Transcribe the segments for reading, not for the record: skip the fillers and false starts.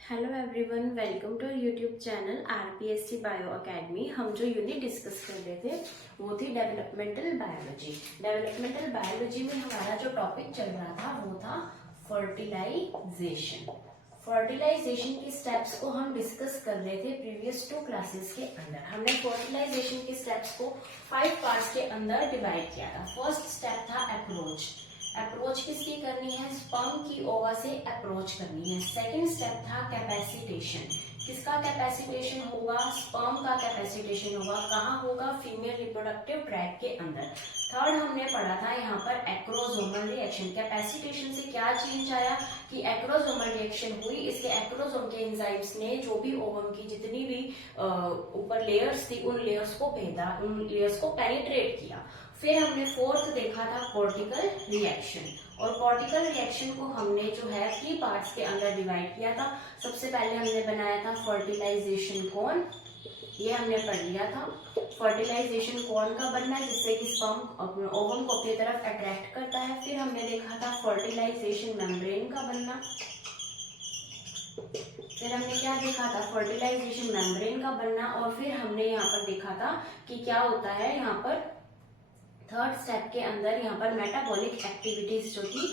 Hello everyone, welcome to YouTube channel RPSC bio academy. हम जो unit discuss कर रहे थे वो थी डेवलपमेंटल बायोलॉजी। डेवलपमेंटल बायोलॉजी में हमारा जो टॉपिक चल रहा था वो था फर्टिलाइजेशन। फर्टिलाइजेशन की स्टेप्स को हम डिस्कस कर रहे थे प्रीवियस 2 क्लासेस के अंदर। हमने फर्टिलाइजेशन के स्टेप्स को 5 पार्ट्स के अंदर डिवाइड किया था। फर्स्ट स्टेप था अप्रोच। अप्रोच किसकी करनी है? स्पर्म की ओवा से अप्रोच करनी है। सेकंड स्टेप था कैपेसिटेशन। किसका कैपेसिटेशन होगा? स्पर्म का कैपेसिटेशन होगा। कहाँ होगा? फीमेल रिप्रोडक्टिव ट्रैक्ट के अंदर। थर्ड हमने पढ़ा था यहाँ पर एक्रोसोमल रिएक्शन। कैपेसिटेशन से क्या चेंज आया कि एक्रोसोमल रिएक्शन हुई। इसके एक्रोसोम के एंजाइम्स ने जो भी ओवम की जितनी भी ऊपर लेयर्स थी उन लेयर्स को भेदा, उन लेयर्स को पेनिट्रेट किया। फिर हमने फोर्थ देखा था कॉर्टिकल रिएक्शन। और कॉर्टिकल रिएक्शन को हमने जो है 3 पार्ट्स के अंदर डिवाइड किया था। सबसे पहले हमने बनाया था फर्टिलाइजेशन कोन, ये हमने पढ़ लिया था। फर्टिलाइजेशन कोन का बनना जिससे कि स्पर्म ओवम को अपनी तरफ अट्रैक्ट करता है। फिर हमने देखा था फर्टिलाइजेशन मेम्ब्रेन का बनना। फिर हमने क्या देखा था? फर्टिलाइजेशन मेम्ब्रेन का बनना। और फिर हमने यहाँ पर देखा था कि क्या होता है यहाँ पर थर्ड स्टेप के अंदर यहाँ पर मेटाबॉलिक एक्टिविटीज जो थी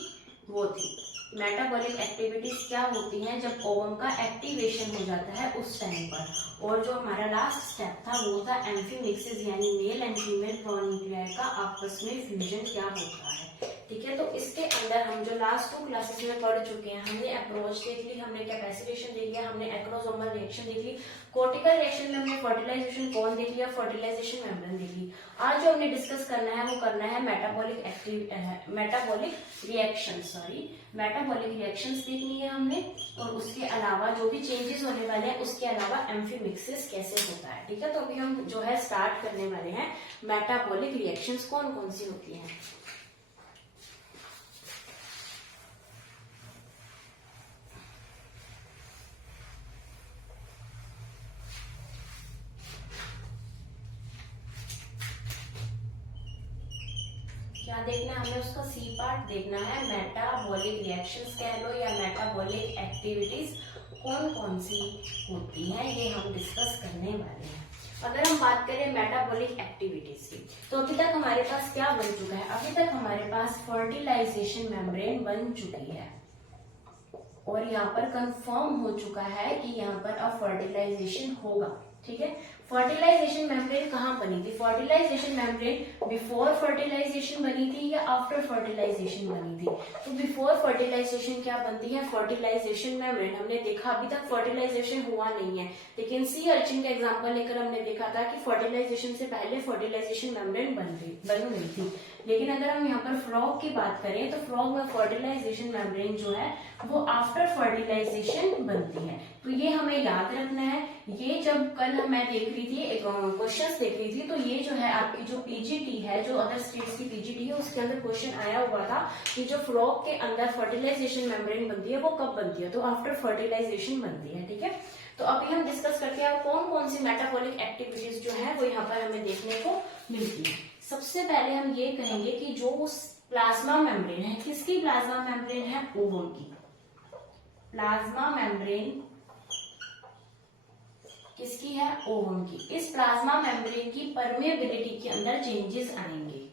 वो थी। मेटाबॉलिक एक्टिविटीज क्या होती हैं? जब ओवम का एक्टिवेशन हो जाता है उस टाइम पर। और जो हमारा लास्ट स्टेप था वो था एम्फीमिक्सिस, यानी मेल एंड फीमेल प्रोन्यूक्लियाई का आपस में फ्यूजन क्या होता है। ठीक है, तो इसके अंदर हम जो लास्ट 2 क्लासेस में पढ़ चुके हैं, हमने अप्रोच देख ली, हमने कैपेसिटेशन देख लिया, हमने एक्रोसोमल रिएक्शन देख ली, कॉर्टिकल रिएक्शन में हमने फर्टिलाइजेशन कोन देख लिया, फर्टिलाइजेशन मेम्ब्रेन देख ली। आज जो हमने डिस्कस करना है वो करना है मेटाबॉलिक रिएक्शंस देखनी है हमने। और उसके अलावा जो भी चेंजेस होने वाले हैं उसके अलावा एम्फीमिक्सिस कैसे होता है। ठीक है, तो अभी हम जो है स्टार्ट करने वाले हैं मेटाबॉलिक रिएक्शंस कौन कौन सी होती हैं। क्या देखना है हमें? उसका सी पार्ट देखना है। मेटाबॉलिक रिएक्शंस कह लो या मेटाबॉलिक एक्टिविटीज कौन कौन सी होती हैं, ये हम डिस्कस करने वाले हैं। अगर हम बात करें मेटाबॉलिक एक्टिविटीज की, तो अभी तक हमारे पास क्या बन चुका है? अभी तक हमारे पास फर्टिलाइजेशन मेम्ब्रेन बन चुकी है और यहाँ पर कंफर्म हो चुका है कि यहाँ पर अब फर्टिलाइजेशन होगा। ठीक है, फर्टिलाइजेशन मेम्ब्रेन कहाँ बनी थी? फर्टिलाइजेशन मेम्ब्रेन बिफोर फर्टिलाइजेशन बनी थी या आफ्टर फर्टिलाइजेशन बनी थी? तो बिफोर फर्टिलाइजेशन क्या बनती है? Fertilization membrane. हमने देखा अभी तक फर्टिलाइजेशन हुआ नहीं है, लेकिन सी अर्चिन का एग्जांपल लेकर हमने देखा था कि फर्टिलाइजेशन से पहले फर्टिलाइजेशन मेम्ब्रेन बन गई थी। लेकिन अगर हम यहाँ पर फ्रॉग की बात करें तो फ्रॉग में फर्टिलाइजेशन मेम्ब्रेन जो है वो आफ्टर फर्टिलाइजेशन बनती है। तो ये हमें याद रखना है। ये जब कल मैं देख रही थी क्वेश्चंस देख रही थी, तो ये जो है आपकी जो पीजीटी है, जो अदर स्टेट्स की पीजीटी है, उसके अंदर क्वेश्चन आया हुआ था कि जो फ्रॉग के अंदर फर्टिलाइजेशन मेम्ब्रेन बनती है वो कब बनती है? तो आफ्टर फर्टिलाइजेशन बनती है। ठीक है, तो अभी हम डिस्कस करते हैं कौन कौन सी मेटाबॉलिक एक्टिविटीज जो है वो यहाँ पर हमें देखने को मिलती है। सबसे पहले हम ये कहेंगे कि जो प्लाज्मा मेम्ब्रेन है, किसकी प्लाज्मा मेम्ब्रेन है? ओवम की। प्लाज्मा मेम्ब्रेन किसकी है? ओवम की। इस प्लाज्मा मेम्ब्रेन की परमेबिलिटी के अंदर चेंजेस आएंगे।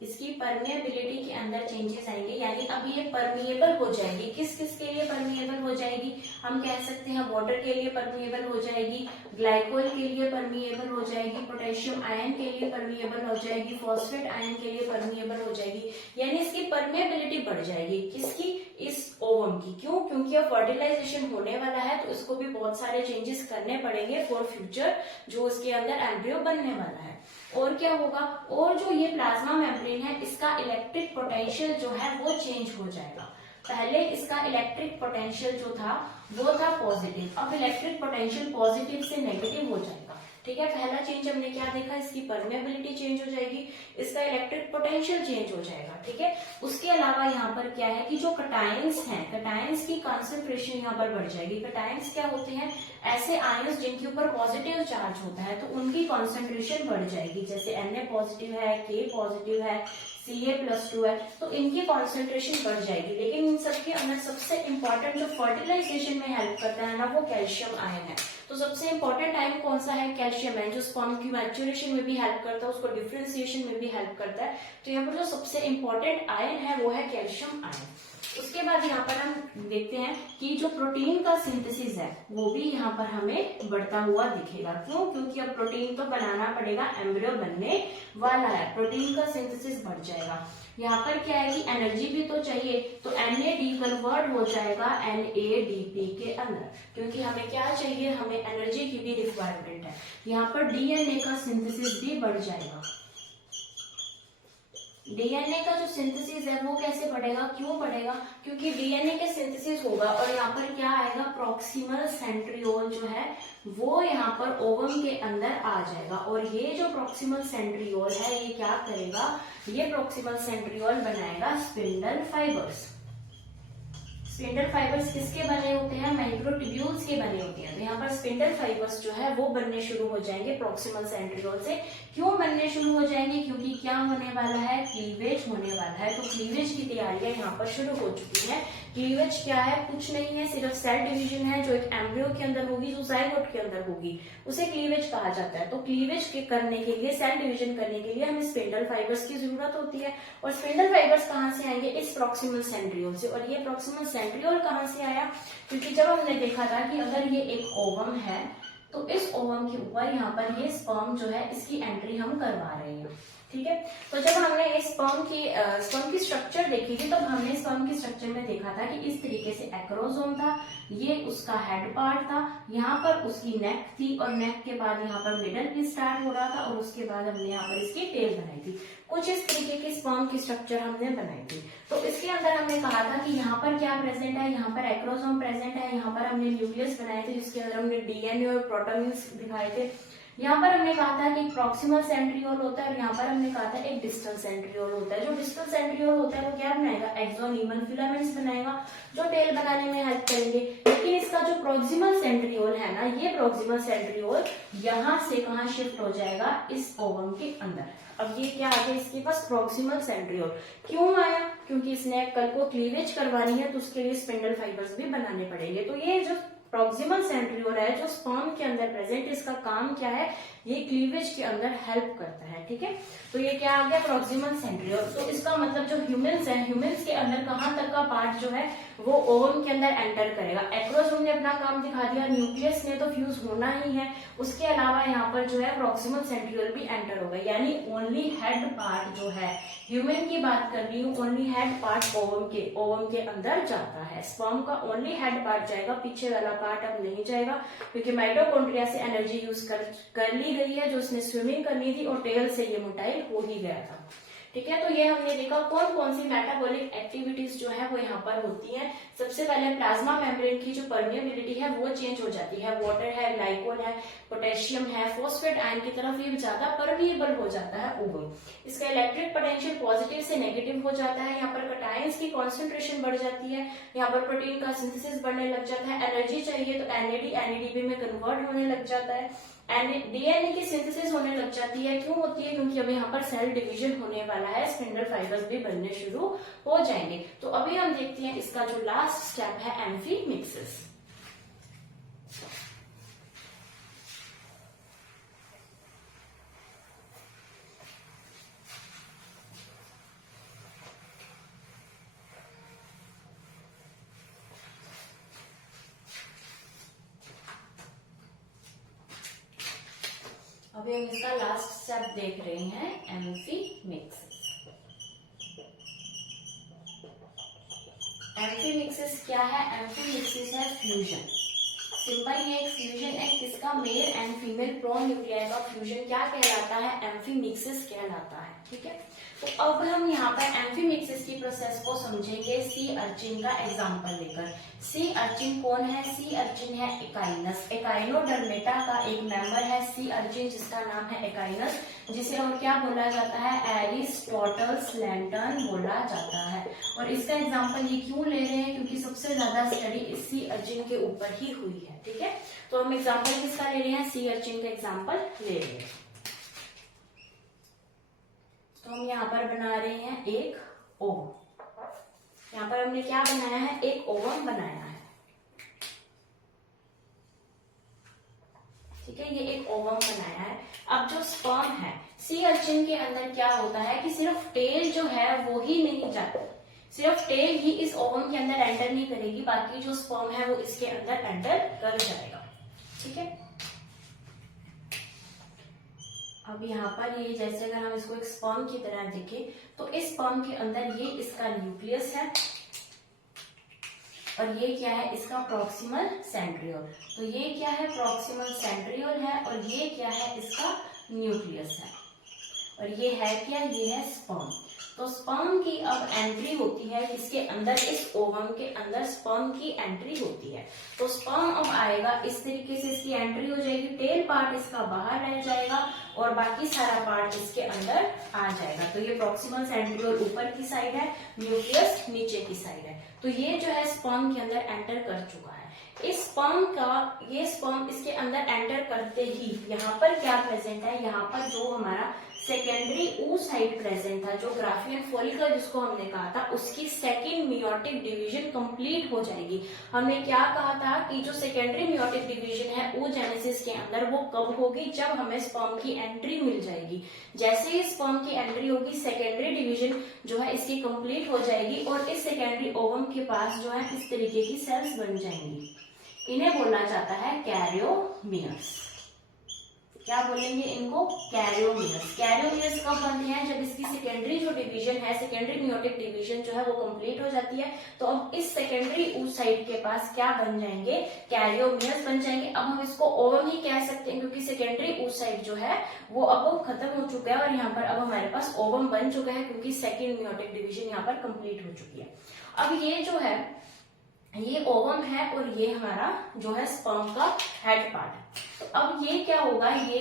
इसकी परमेबिलिटी के अंदर चेंजेस आएंगे, यानी अब ये परमिएबल हो जाएगी। किस किस के लिए परमिएबल हो जाएगी? हम कह सकते हैं वाटर के लिए परमिएबल हो जाएगी, ग्लाइकोल के लिए परमिएबल हो जाएगी, पोटेशियम आयन के लिए परमिएबल हो जाएगी, फॉस्फेट आयन के लिए परमिएबल हो जाएगी। यानी इसकी परमिएबिलिटी बढ़ जाएगी। किसकी? इस ओवम की। क्यों? क्योंकि अब फर्टिलाइजेशन होने वाला है तो इसको भी बहुत सारे चेंजेस करने पड़ेंगे फॉर फ्यूचर, जो उसके अंदर एम्ब्रियो बनने वाला है। और क्या होगा? और जो ये प्लाज्मा मेम्ब्रेन है इसका इलेक्ट्रिक पोटेंशियल जो है वो चेंज हो जाएगा। पहले इसका इलेक्ट्रिक पोटेंशियल जो था वो था पॉजिटिव, अब इलेक्ट्रिक पोटेंशियल पॉजिटिव से नेगेटिव हो जाएगा। ठीक है, पहला चेंज हमने क्या देखा? इसकी परमेबिलिटी चेंज हो जाएगी, इसका इलेक्ट्रिक पोटेंशियल चेंज हो जाएगा। ठीक है, उसके अलावा यहाँ पर क्या है कि जो कटायंस हैं, कटायंस की कॉन्सेंट्रेशन यहाँ पर बढ़ जाएगी। कटायंस क्या होते हैं? ऐसे आयंस जिनके ऊपर पॉजिटिव चार्ज होता है, तो उनकी कॉन्सेंट्रेशन बढ़ जाएगी। जैसे Na पॉजिटिव है, K पॉजिटिव है, Ca+2 है, तो इनकी कॉन्सेंट्रेशन बढ़ जाएगी। लेकिन इन सबके अंदर सबसे इंपॉर्टेंट जो फर्टिलाइजेशन में हेल्प करता है ना, वो कैल्शियम आयन है। तो सबसे इंपॉर्टेंट आयन कौन सा है? कैल्शियम आयन, जो स्पर्म की मैच्योरेशन में भी हेल्प करता है, उसको डिफरेंशिएशन में भी हेल्प करता है। तो यहाँ पर जो सबसे इंपॉर्टेंट आयन है वो है कैल्शियम आयन। उसके बाद यहाँ पर हम देखते हैं कि जो प्रोटीन का सिंथेसिस है वो भी यहाँ पर हमें बढ़ता हुआ दिखेगा। क्यों? क्योंकि अब प्रोटीन तो बनाना पड़ेगा, एम्ब्रियो बनने वाला है, प्रोटीन का सिंथेसिस बढ़ जाएगा। यहाँ पर क्या है कि एनर्जी भी तो चाहिए, तो NAD कन्वर्ट हो जाएगा NADP के अंदर, क्योंकि हमें क्या चाहिए, हमें एनर्जी की भी रिक्वायरमेंट है। यहाँ पर DNA का सिंथेसिस भी बढ़ जाएगा। डीएनए का जो सिंथेसिस है वो कैसे बढ़ेगा? क्यों बढ़ेगा? क्योंकि डीएनए के सिंथेसिस होगा और यहाँ पर क्या आएगा, प्रॉक्सिमल सेंट्रियोल जो है वो यहाँ पर ओवम के अंदर आ जाएगा। और ये जो प्रॉक्सिमल सेंट्रियोल है ये क्या करेगा, ये प्रॉक्सिमल सेंट्रियोल बनाएगा स्पिंडल फाइबर्स। स्पिंडल फाइबर्स किसके बने होते हैं? माइक्रोट्यूब्यूल्स के बने होते हैं। तो यहाँ पर स्पिंडल फाइबर्स जो है वो बनने शुरू हो जाएंगे प्रॉक्सिमल सेंट्रियोल से। क्यों बनने शुरू हो जाएंगे? क्योंकि क्या होने वाला है, क्लीवेज होने वाला है। तो क्लीवेज की तैयारियां यहाँ पर शुरू हो चुकी है। क्लीवेज क्या है? कुछ नहीं है, सिर्फ सेल डिवीजन है जो एक एम्ब्रियो के अंदर होगी, जो जाइगोट के अंदर होगी, उसे क्लीवेज कहा जाता है। तो क्लीवेज के करने के लिए, सेल डिवीजन करने के लिए हमें स्पिंडल फाइबर्स की जरूरत होती है। और स्पिंडल फाइबर्स कहाँ से आएंगे? इस प्रॉक्सिमल सेंट्रियोल से। और ये प्रॉक्सिमल सेंट्रियोल कहाँ से आया? क्योंकि जब हमने देखा था कि अगर ये एक ओवम है तो इस ओवम के ऊपर यहाँ पर ये स्पर्म जो है इसकी एंट्री हम करवा रहे हैं, ठीक है। तो जब हमने इस स्पर्म की स्ट्रक्चर देखी थी, तब हमने स्पर्म की स्ट्रक्चर में देखा था कि इस तरीके से एक्रोसोम था, ये उसका हेड पार्ट था, यहाँ पर उसकी नेक थी और नेक के बाद यहाँ पर मिडल भी स्टार्ट हो रहा था और उसके बाद हमने यहाँ पर इसकी टेल बनाई थी। कुछ इस तरीके की स्पर्म की स्ट्रक्चर हमने बनाई थी। तो इसके अंदर हमने कहा था कि यहाँ पर क्या प्रेजेंट है, यहाँ पर एक्रोसोम प्रेजेंट है, यहाँ पर हमने न्यूक्लियस बनाए थे जिसके अंदर हमने डीएनए और प्रोटोन्यूक्लियस दिखाए थे। यहाँ पर हमने कहा था कि प्रॉक्सिमल सेंट्रियोल होता है और यहाँ पर हमने कहा था एक डिस्टल सेंट्रियोल होता है। जो डिस्टल सेंट्रियोल होता है वो क्या बनाएगा, एक्सोनीमल फिलामेंट्स बनाएगा जो टेल बनाने में हेल्प करेंगे। लेकिन इसका जो प्रॉक्सिमल सेंट्रियोल है ना, ये प्रॉक्सिमल सेंट्रियोल यहाँ से कहाँ शिफ्ट हो जाएगा, इस ओवम के अंदर। अब ये क्या आ गया इसके पास, प्रॉक्सिमल सेंट्रियोल। क्यों आया? क्योंकि इसने कल को क्लीवेज करवानी है तो उसके लिए स्पिंडल फाइबर्स भी बनाने पड़ेंगे। तो ये जो प्रॉक्सिमल सेंट्रियोल है जो स्पर्म के अंदर प्रेजेंट, इसका काम क्या है, ये क्लीवेज के अंदर हेल्प करता है, ठीक है। तो ये क्या आ गया, प्रॉक्सिमल सेंट्रियोल। तो इसका मतलब जो ह्यूमन्स है, ह्यूमन्स के अंदर कहाँ तक का पार्ट जो है वो ओवम के अंदर एंटर करेगा। एक्रोसोम ने अपना काम दिखा दिया, न्यूक्लियस ने तो फ्यूज होना ही है, उसके अलावा यहाँ पर जो है प्रॉक्सिमल सेंट्रियोल भी एंटर होगा। यानी ओनली हेड पार्ट जो है, ह्यूमन की बात कर रही हूँ, ओनली हेड पार्ट ओवम के अंदर जाता है। स्पर्म का ओनली हेड पार्ट जाएगा, पीछे वाला पार्ट अब नहीं जाएगा, क्योंकि माइटोकॉन्ड्रिया से एनर्जी यूज कर ली गई है, जो उसने स्विमिंग करनी थी और टेल से ये मोटाइल हो ही गया था, ठीक है। तो ये हमने देखा कौन कौन सी मेटाबॉलिक एक्टिविटीज जो है वो यहाँ पर होती हैं। सबसे पहले प्लाज्मा मेम्ब्रेन की जो परमिएबिलिटी है वो चेंज हो जाती है। वाटर है, ग्लाइकोल है, पोटेशियम है, फॉस्फेट आयन की तरफ ये ज्यादा परमिएबल हो जाता है ओवम। इसका इलेक्ट्रिक पोटेंशियल पॉजिटिव से नेगेटिव हो जाता है। यहाँ पर कटायंस की कॉन्सेंट्रेशन बढ़ जाती है, यहाँ पर प्रोटीन का सिंथेसिस बढ़ने लग जाता है। एनर्जी चाहिए तो NAD में कन्वर्ट होने लग जाता है। डीएनए की सिंथेसिस होने लग जाती है। क्यों होती है? क्योंकि अब यहाँ पर सेल डिवीजन होने वाला है, स्पिंडल फाइबर्स भी बनने शुरू हो जाएंगे। तो अभी हम देखते हैं इसका जो लास्ट स्टेप है, एम्फीमिक्सिस। अभी हम इसका लास्ट स्टेप देख रहे हैं, एम्फीमिक्सिस। एम्फीमिक्सिस क्या है? एम्फीमिक्सिस है फ्यूजन। सिंपल ये एक फ्यूजन है, किसका, मेल एंड फीमेल प्रोन्यूक्लियाई का फ्यूजन क्या कहलाता है, एम्फीमिक्सिस कहलाता है, ठीक है। तो अब हम यहाँ पर एम्फीमिक्सिस की प्रोसेस को समझेंगे सी अर्चिन का एग्जांपल लेकर। सी अर्चिन कौन है? सी अर्चिन है एकाइनस, एकाइनोडर्मेटा का एक मेंबर है सी अर्चिन जिसका नाम है एकाइनस, जिसे और क्या बोला जाता है, एरिस्टोटल्स लैंटर्न बोला जाता है। और इसका एग्जांपल ये क्यों ले रहे हैं, क्योंकि सबसे ज्यादा स्टडी इस सी अर्चिन के ऊपर ही हुई है, ठीक है। तो हम एग्जांपल किसका ले रहे हैं, सी अर्चिन का एग्जांपल ले रहे हैं। तो हम यहाँ पर बना रहे हैं एक ओवम। यहाँ पर हमने क्या बनाया है, एक ओवम बनाया है। ठीक है, ये एक ओवम बनाया है। अब जो स्पर्म है, सी अर्चिन के अंदर क्या होता है कि सिर्फ टेल जो है वो ही नहीं जाती, सिर्फ टेल ही इस ओवम के अंदर एंटर नहीं करेगी, बाकी जो स्पर्म है वो इसके अंदर एंटर कर जाएगा। ठीक है, अब यहाँ पर ये जैसे अगर हम इसको एक स्पर्म की तरह देखें तो इस स्पर्म के अंदर ये इसका न्यूक्लियस है और ये क्या है, इसका प्रॉक्सिमल सेंट्रियोल। तो ये क्या है, प्रॉक्सिमल सेंट्रियोल है और ये क्या है, इसका न्यूक्लियस है। और ये है क्या, ये है स्पर्म। तो स्पर्म की अब एंट्री होती है इसके अंदर, इस ओवम के अंदर स्पर्म की एंट्री होती है। तो स्पर्म अब आएगा, इस तरीके से इसकी एंट्री हो जाएगी, टेल पार्ट इसका बाहर रह जाएगा और बाकी सारा पार्ट इसके अंदर आ जाएगा। तो ये प्रॉक्सिमल सेंट्रियोल ऊपर की साइड है, न्यूक्लियस नीचे की साइड है। तो ये जो है स्पर्म के अंदर एंटर कर चुका है। इस स्पर्म का, ये स्पर्म इसके अंदर एंटर करते ही यहाँ पर क्या प्रेजेंट है, यहाँ पर जो हमारा सेकेंडरी oocyte प्रेजेंट था, जो ग्राफियन फॉलिकल जिसको हमने कहा था, उसकी सेकेंड मियोटिक डिवीजन कंप्लीट हो जाएगी। हमने क्या कहा था कि जो सेकेंडरी मियोटिक डिवीजन है oogenesis के अंदर वो कब होगी, जब हमें स्पर्म की एंट्री मिल जाएगी। जैसे ही स्पर्म की एंट्री होगी, सेकेंडरी डिवीजन जो है इसकी कंप्लीट हो जाएगी और इस सेकेंडरी ओवम के पास जो है इस तरीके की सेल्स बन जाएंगी। इन्हें बोला जाता है कैरियोमियर्स। क्या बोलेंगे इनको, कैरियोमियर्स। कैरियोमियर्स कब बनते हैं, जब इसकी सेकेंडरी जो डिवीजन है, सेकेंडरी मियोटिक डिवीजन जो है वो कंप्लीट हो जाती है। तो अब इस सेकेंडरी oocyte के पास क्या बन जाएंगे, कैरियोमियर्स बन जाएंगे। अब हम इसको ओवम ही कह सकते हैं क्योंकि सेकेंडरी oocyte जो है वो अब खत्म हो चुका है और यहाँ पर अब हमारे पास ओवम बन चुका है क्योंकि सेकेंड मियोटिक डिवीजन यहाँ पर कंप्लीट हो चुकी है। अब ये जो है ये ओवम है और ये हमारा जो है स्पर्म का हेड पार्ट। तो अब ये क्या होगा, ये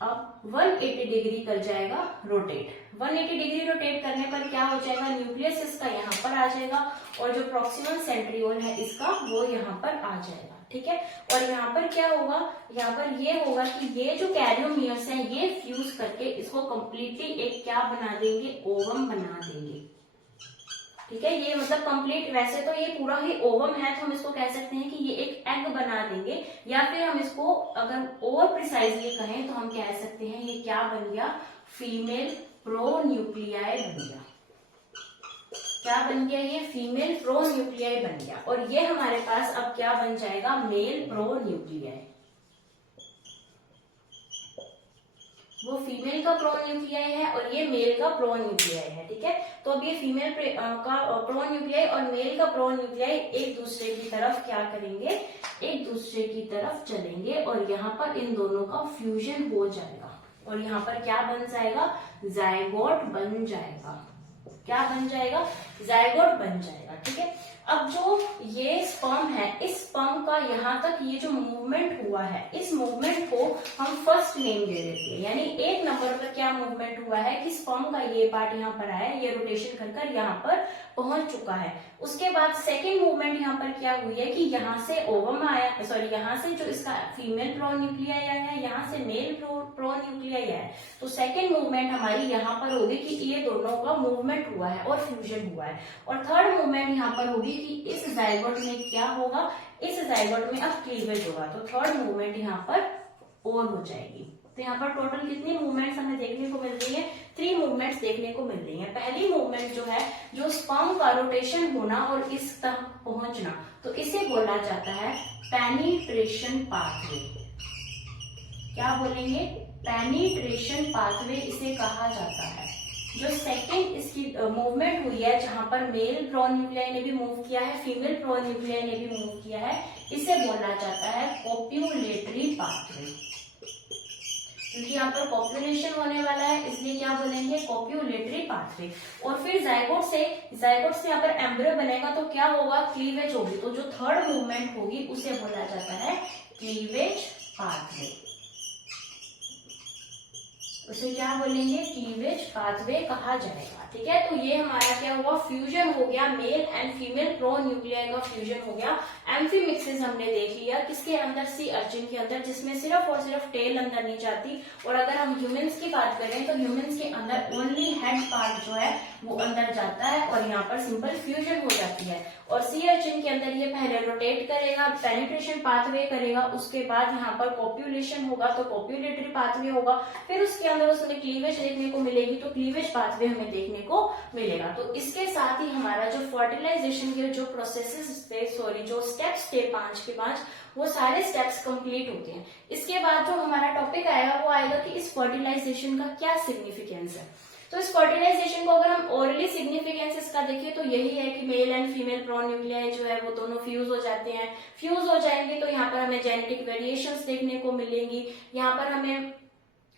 अब 180 डिग्री कर जाएगा रोटेट। 180 डिग्री रोटेट करने पर क्या हो जाएगा, न्यूक्लियस इसका यहाँ पर आ जाएगा और जो प्रॉक्सिमल सेंट्रियोल है इसका वो यहाँ पर आ जाएगा। ठीक है, और यहाँ पर क्या होगा, यहाँ पर ये होगा कि ये जो कैरियोमियर्स हैं ये फ्यूज करके इसको कंप्लीटली एक क्या बना देंगे, ओवम बना देंगे। ठीक है, ये मतलब कंप्लीट, वैसे तो ये पूरा ही ओवम है तो हम इसको कह सकते हैं कि ये एक एग बना देंगे, या फिर हम इसको अगर और प्रिसाइजली कहें तो हम कह सकते हैं ये क्या बन गया, फीमेल प्रोन्यूक्लियाई बन गया। क्या बन गया, ये फीमेल प्रोन्यूक्लियाई बन गया। और ये हमारे पास अब क्या बन जाएगा, मेल प्रोन्यूक्लियाई। वो फीमेल का प्रोन्यूक्लियाई है और ये मेल का प्रोन्यूक्लियाई है। ठीक है, तो अब ये फीमेल का प्रोन्यूक्लियाई और मेल का प्रोन्यूक्लियाई एक दूसरे की तरफ क्या करेंगे, एक दूसरे की तरफ चलेंगे और यहाँ पर इन दोनों का फ्यूजन हो जाएगा और यहाँ पर क्या बन जाएगा, जायगोट बन जाएगा। क्या बन जाएगा, जायगोट बन जाएगा। ठीक है, अब जो ये स्पर्म है, इस स्पर्म का यहाँ तक ये जो मूवमेंट हुआ है, इस मूवमेंट को हम फर्स्ट नेम दे देते हैं। यानी एक नंबर पर क्या मूवमेंट हुआ है कि स्पर्म का ये पार्ट यहाँ पर आया, ये रोटेशन कर कर यहाँ पर पहुंच चुका है। उसके बाद सेकेंड मूवमेंट यहाँ पर क्या हुई है कि यहाँ से ओवम आया, सॉरी यहाँ से जो इसका फीमेल प्रोन्यूक्लियाई आया है, यहाँ से मेल प्रोन्यूक्लियाई आया है। तो सेकेंड मूवमेंट हमारी यहाँ पर होगी कि ये दोनों का मूवमेंट हुआ है और फ्यूजन हुआ है। और थर्ड मूवमेंट यहाँ पर होगी कि इस जाइगोट में क्या होगा, इस जाइगोट में अब क्लीवेज होगा। तो थर्ड मूवमेंट यहाँ पर और हो जाएगी। तो यहाँ पर टोटल कितनी मूवमेंट्स हमें देखने को मिल रही है, 3 मूवमेंट्स देखने को मिल रही है। पहली मूवमेंट जो है, जो स्पर्म का रोटेशन होना और इस तक पहुंचना, तो इसे बोला जाता है पेनिट्रेशन पाथवे। क्या बोलेंगे, पेनिट्रेशन पाथवे इसे कहा जाता है। जो सेकेंड इसकी मूवमेंट हुई है, जहां पर मेल प्रोन्यूक्लियाई ने भी मूव किया है, फीमेल प्रोन्यूक्लियाई ने भी मूव किया है, इसे बोला जाता है कॉप्युलेटरी पाथवे। क्योंकि यहाँ पर कॉप्युलेशन होने वाला है इसलिए क्या बोलेंगे, कॉप्युलेटरी पाथवे। और फिर जाइगोट से यहाँ पर एम्ब्रियो बनेगा तो क्या होगा, क्लीवेज होगी। तो जो थर्ड मूवमेंट होगी उसे बोला जाता है क्लीवेज पाथवे। उसे क्या बोलेंगे, क्लीवेज पाथवे कहा जाएगा। ठीक है, तो ये हमारा क्या हुआ, फ्यूजन हो गया, मेल एंड फीमेल प्रोन्यूक्लियाई का फ्यूजन हो गया एम्फीमिक्सिस हमने देख लिया, किसके अंदर, सी अर्चिन के अंदर, जिसमें सिर्फ और सिर्फ टेल अंदर नहीं जाती। और अगर हम ह्यूमंस की बात करें तो ह्यूमंस के अंदर ओनली हेड पार्ट जो है वो अंदर जाता है और यहाँ पर सिंपल फ्यूजन हो जाती है। और सी अर्चिन के अंदर ये पहले रोटेट करेगा, पेनिट्रेशन पाथवे करेगा, उसके बाद यहाँ पर कॉप्यूलेशन होगा तो कॉप्यूलेटरी पाथवे होगा, फिर उसके अंदर उसमें क्लीवेज देखने को मिलेगी तो क्लीवेज पाथवे हमें देखने को मिलेगा। तो इसके साथ ही हमारा जो फर्टिलाइजेशन के जो प्रोसेसेस थे, सॉरी जो स्टेप्स थे 5 के 5, वो सारे स्टेप्स कंप्लीट होते हैं। इसके बाद जो हमारा टॉपिक आएगा वो आएगा कि इस फर्टिलाइजेशन का क्या सिग्निफिकेंस है। तो इस फर्टिलाइजेशन को अगर हम ओरली सिग्निफिकेंस इसका देखें तो यही है कि male and female pronuclei जो है वो दोनों फ्यूज हो जाते हैं। फ्यूज हो जाएंगे तो यहाँ पर हमें जेनेटिक वेरिएशंस देखने को मिलेंगी। यहाँ पर हमें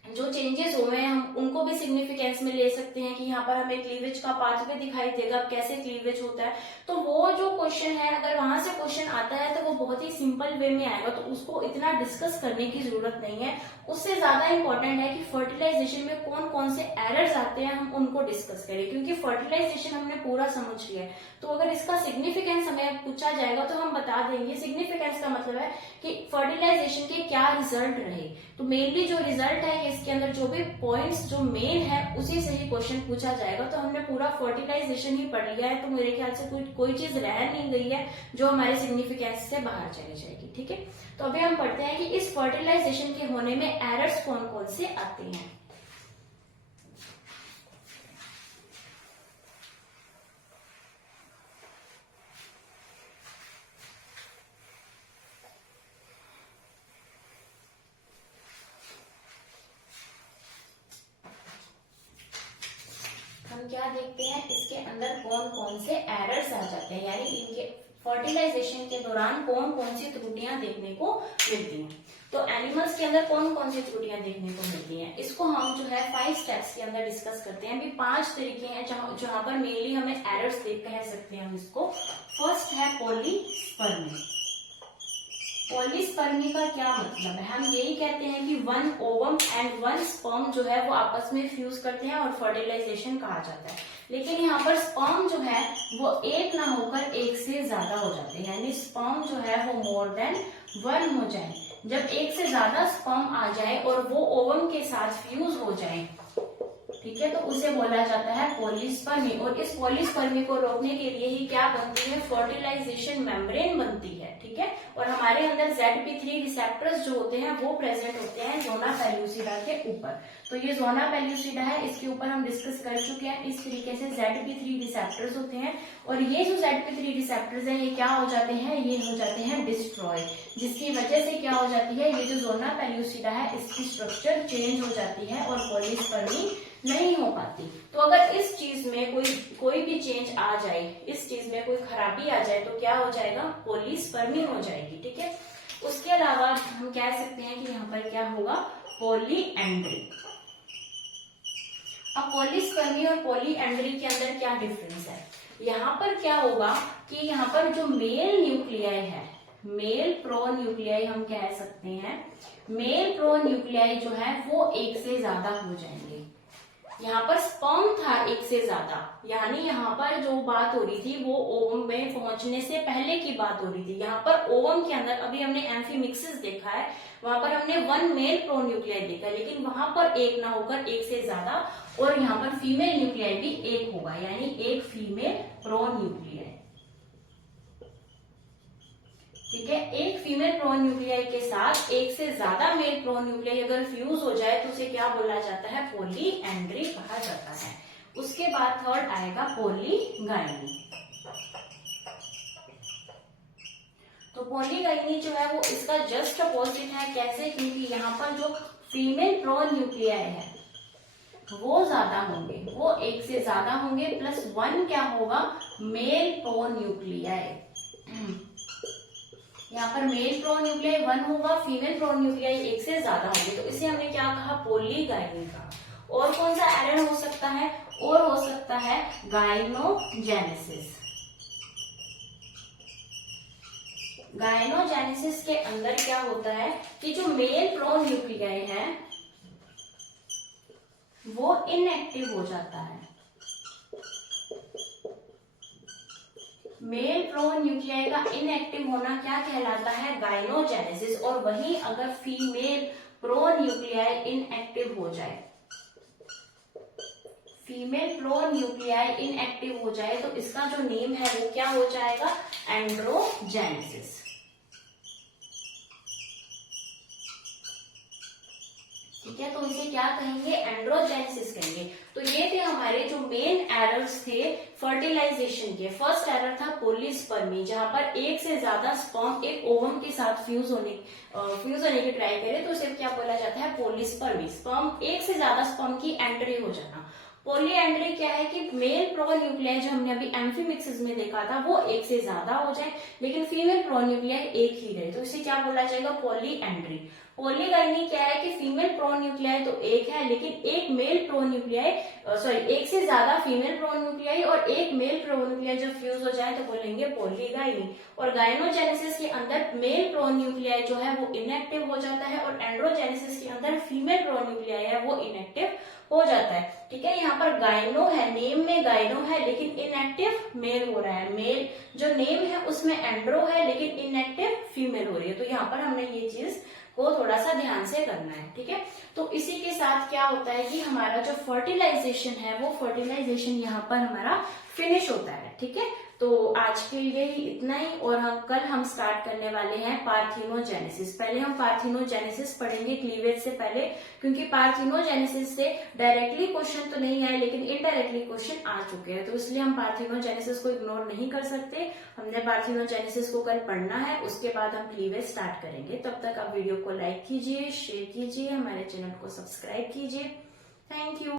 जो चेंजेस हुए हैं हम उनको भी सिग्निफिकेंस में ले सकते हैं कि यहाँ पर हमें क्लीवेज का पाथवे दिखाई देगा, कैसे क्लीवेज होता है। तो वो जो क्वेश्चन है अगर वहां से क्वेश्चन आता है तो वो बहुत ही सिंपल वे में आएगा, तो उसको इतना डिस्कस करने की जरूरत नहीं है। उससे ज्यादा इंपॉर्टेंट है कि फर्टिलाइजेशन में कौन कौन से एरर्स आते हैं हम उनको डिस्कस करें, क्योंकि फर्टिलाइजेशन हमने पूरा समझ लिया है। तो अगर इसका सिग्निफिकेंस हमें पूछा जाएगा तो हम बता देंगे। सिग्निफिकेंस का मतलब है कि फर्टिलाइजेशन के क्या रिजल्ट रहे। तो मेनली जो रिजल्ट है इसके अंदर जो भी पॉइंट्स जो मेन है उसी से ही क्वेश्चन पूछा जाएगा। तो हमने पूरा फर्टिलाइजेशन ही पढ़ लिया है, तो मेरे ख्याल से कोई चीज रह नहीं गई है जो हमारे सिग्निफिकेंस से बाहर चली जाएगी। ठीक है, तो अभी हम पढ़ते हैं कि इस फर्टिलाइजेशन के होने में एरर्स कौन कौन से आते हैं। हम क्या देखते हैं इसके अंदर कौन कौन से एरर्स आ जाते हैं, यानी इनके फर्टिलाइजेशन के दौरान कौन कौन सी त्रुटियां देखने को मिलती हैं। तो एनिमल्स के अंदर कौन कौन सी त्रुटियां देखने को मिलती हैं, इसको हम जो है 5 स्टेप्स के अंदर डिस्कस करते हैं। अभी 5 तरीके हैं जहां पर मेनली हमें एरर्स कह सकते हैं हम इसको। फर्स्ट है पॉलीस्पर्मी। पॉलीस्पर्मी का क्या मतलब है, हम यही कहते हैं कि 1 ओवम एंड 1 स्पर्म जो है वो आपस में फ्यूज करते हैं और फर्टिलाइजेशन कहा जाता है। लेकिन यहाँ पर स्पर्म जो है वो एक ना होकर एक से ज्यादा हो जाते हैं, यानी स्पर्म जो है वो मोर देन 1 हो जाए। जब एक से ज्यादा स्पर्म आ जाए और वो ओवम के साथ फ्यूज हो जाए, ठीक है, तो उसे बोला जाता है पॉलीस्पर्मी। और इस पॉलीस्पर्मी को रोकने के लिए ही क्या बनती है, फर्टिलाइजेशन मेम्ब्रेन बनती है। ठीक है, और हमारे अंदर ZP3 रिसेप्टर्स जो होते हैं वो प्रेजेंट होते हैं जोना पेल्यूसिडा के ऊपर। तो ये जोना पेल्यूसिडा है, इसके ऊपर हम डिस्कस कर चुके हैं। इस तरीके से ZP3 रिसेप्टर्स होते हैं और ये जो ZP3 रिसेप्टर्स हैं ये क्या हो जाते हैं, ये हो जाते हैं डिस्ट्रॉय, जिसकी वजह से क्या हो जाती है, ये जो जोना पेल्यूसिडा है इसकी स्ट्रक्चर चेंज हो जाती है और पॉलीस्पर्मी नहीं हो पाती। तो अगर इस चीज में कोई भी चेंज आ जाए, इस चीज में कोई खराबी आ जाए तो क्या हो जाएगा, पॉलीस्पर्मी हो जाएगी। ठीक है, उसके अलावा हम कह सकते हैं कि यहाँ पर क्या होगा, पॉलीएंड्री। अब पॉलीस्पर्मी और पॉलीएंड्री के अंदर क्या डिफरेंस है, यहाँ पर क्या होगा कि यहाँ पर जो मेल न्यूक्लियाई है, मेल प्रो न्यूक्लियाई हम कह सकते हैं, मेल प्रो न्यूक्लियाई जो है वो एक से ज्यादा हो जाएंगे। यहाँ पर स्पर्म था एक से ज्यादा, यानी यहाँ पर जो बात हो रही थी वो ओवम में पहुंचने से पहले की बात हो रही थी। यहाँ पर ओवम के अंदर अभी हमने एम्फीमिक्सिस देखा है, वहां पर हमने 1 मेल प्रो न्यूक्लियाई देखा, लेकिन वहां पर एक ना होकर एक से ज्यादा, और यहाँ पर फीमेल न्यूक्लियाई भी एक होगा, यानी एक फीमेल प्रो न्यूक्लियाई। ठीक है, एक फीमेल प्रो न्यूक्लियाई के साथ एक से ज्यादा मेल प्रो न्यूक्लियाई अगर फ्यूज हो जाए तो उसे क्या बोला जाता है, पॉलीएंड्री कहा जाता है। उसके बाद थर्ड आएगा पॉलीगाइनी। तो पॉलीगाइनी जो है वो इसका जस्ट अपोजिट है। कैसे, क्योंकि यहाँ पर जो फीमेल प्रो न्यूक्लियाई है वो ज्यादा होंगे, वो एक से ज्यादा होंगे, प्लस 1 क्या होगा, मेल प्रो न्यूक्लियाई। यहाँ पर मेल प्रो न्यूक्लियाई 1 होगा, फीमेल प्रो न्यूक्लियाई एक से ज्यादा होंगे, तो इसे हमने क्या कहा, पॉलीगाइनी कहा। और कौन सा एरर हो सकता है, और हो सकता है गाइनोजेनेसिस। गाइनोजेनेसिस के अंदर क्या होता है कि जो मेल प्रो न्यूक्लियाई है वो इनएक्टिव हो जाता है। मेल प्रोन्यूक्लियाई का इनएक्टिव होना क्या कहलाता है, गायनोजेनेसिस। और वहीं अगर फीमेल प्रोन्यूक्लियाई इनएक्टिव हो जाए, फीमेल प्रोन्यूक्लियाई इनएक्टिव हो जाए तो इसका जो नेम है वो क्या हो जाएगा, एंड्रोजेनेसिस। ठीक है, तो इसे क्या कहेंगे, एंड्रोजेनेसिस कहेंगे। तो ये थे हमारे जो मेन एरर्स थे फर्टिलाइजेशन के। फर्स्ट एरर था पॉलीस्पर्मी, जहां पर एक से ज्यादा स्पर्म एक ओवम के साथ फ्यूज होने की ट्राई करे तो उसे क्या बोला जाता है, पॉलीस्पर्मी। स्पर्म, एक से ज्यादा स्पर्म की एंट्री हो जाना। पॉलीएंड्री क्या है कि मेल प्रोन्यूक्लियाई जो हमने अभी एम्फीमिक्सिस में देखा था वो एक से ज्यादा हो जाए, लेकिन फीमेल प्रोन्यूक्लियाई एक ही रहे, तो इसे क्या बोला जाएगा, पॉलीएंड्री। पॉलीगाइनी क्या है कि फीमेल प्रोन्यूक्लियाई तो एक है, लेकिन एक मेल प्रोन्यूक्लियाई एक से ज्यादा फीमेल प्रोन्यूक्लियाई और एक मेल प्रोन्यूक्लियाई जब फ्यूज हो जाए तो बोलेंगे पॉलीगाइनी। और गायनोजेनेसिस के अंदर मेल प्रोन्यूक्लियाई जो है वो इनएक्टिव हो जाता है और एंड्रोजेनेसिस के अंदर फीमेल प्रोन्यूक्लियाई है वो इनएक्टिव हो जाता है। ठीक है, यहाँ पर गायनो है, नेम में गायनो है लेकिन इनएक्टिव मेल हो रहा है। मेल जो नेम है उसमें एंड्रो है लेकिन इनएक्टिव फीमेल हो रही है। तो यहाँ पर हमने ये चीज को थोड़ा सा ध्यान से करना है। ठीक है, तो इसी के साथ क्या होता है कि हमारा जो फर्टिलाइजेशन है वो फर्टिलाइजेशन यहाँ पर हमारा फिनिश होता है। ठीक है, तो आज के लिए ही इतना ही, और कल हम स्टार्ट करने वाले हैं पार्थिनोजेनेसिस। पहले हम पार्थिनोजेनेसिस पढ़ेंगे क्लीवेज से पहले, क्योंकि पार्थिनोजेनेसिस से डायरेक्टली क्वेश्चन तो नहीं आए लेकिन इनडायरेक्टली क्वेश्चन आ चुके हैं, तो इसलिए हम पार्थिनोजेनेसिस को इग्नोर नहीं कर सकते। हमने पार्थिनोजेनेसिस को कल पढ़ना है, उसके बाद हम क्लीवेज स्टार्ट करेंगे। तब तक आप वीडियो को लाइक कीजिए, शेयर कीजिए, हमारे चैनल को सब्सक्राइब कीजिए। Thank you.